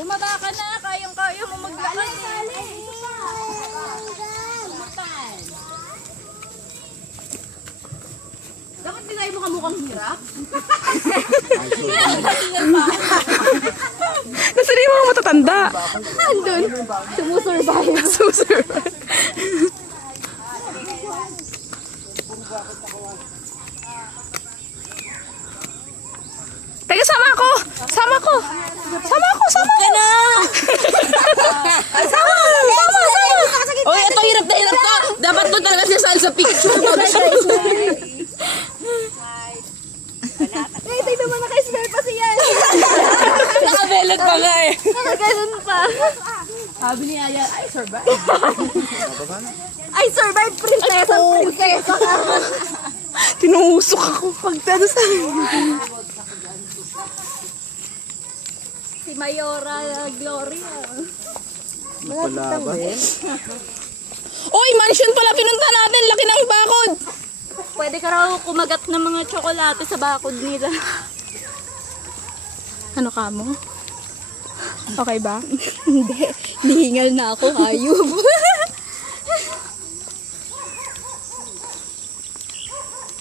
Bumaba ka na, kayang-kaya mo maglakad. Dapat di tayo mukhang hirap. Nasaan yung mga matatanda? Andun, sumusurvive. Susurvive. Teka, sama ako! Sama ako! Sama ako! Sama ako! Sama! Oy, ito hirap na hirap ka. Dapat mo talaga siya saan sa picture. Ay, tignan mo, naka-spare pa siya. Nakabelet pa nga eh. Nakaganon pa. Sabi ni Aya, I survive. I survive, prinsesa. Prinsesa ka. Tinuusok ako pagtado sa Si Mayora Gloria. Oy, mansion pala pinunta natin. Laki ng bakod. Pwede ka raw kumagat ng mga tsokolate sa bakod nila. Ano ka mo? Okay ba? Hindi. Nihingal na ako, hayop.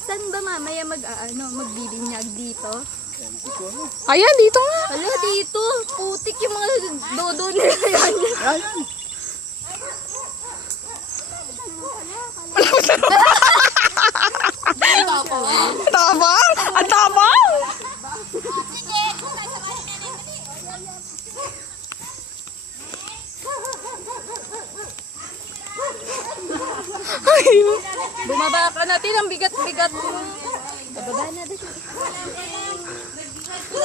Saan ba mamaya magbibinyag dito? Ayan, dito nga. Hala, dito. Putik yung mga dodo nila yan. Tabang? Ang tabang? Ay, Bumaba ka natin, ang bigat-bigat mo. Bababa na daw siya.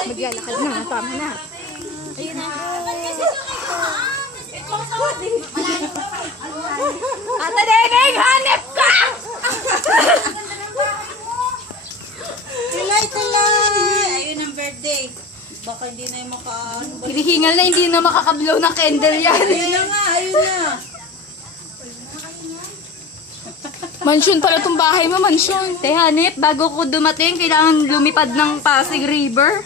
Maglalakad na, tama na. Ayun na. Ate Neneng, hanep ka! Tulay! Ayun ang birthday. Baka hindi na yung Hinihingal na, hindi na makakablaw ng candle yan. Ayun na nga, ayun na. mansion pala itong bahay mo, mansion. Te, hanep, bago ko dumating, kailangan lumipad ng Pasig River.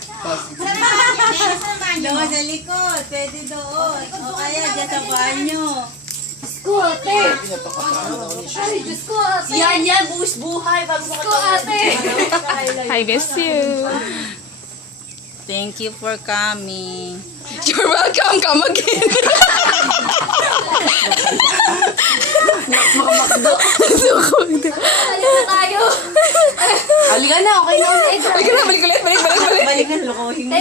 Doon sa likod, pwede doon. O kaya dyan sa banyo. Ko, ate! Ay, Diyos ko, ate! Yan, buhis buhay. Diyos ko, ate! I miss you. Thank you for coming. You're welcome. Come again. Alis na tayo! Halika na, okay na ulit. Balik na, balik ulit, balik. Balikan, lokohin mo.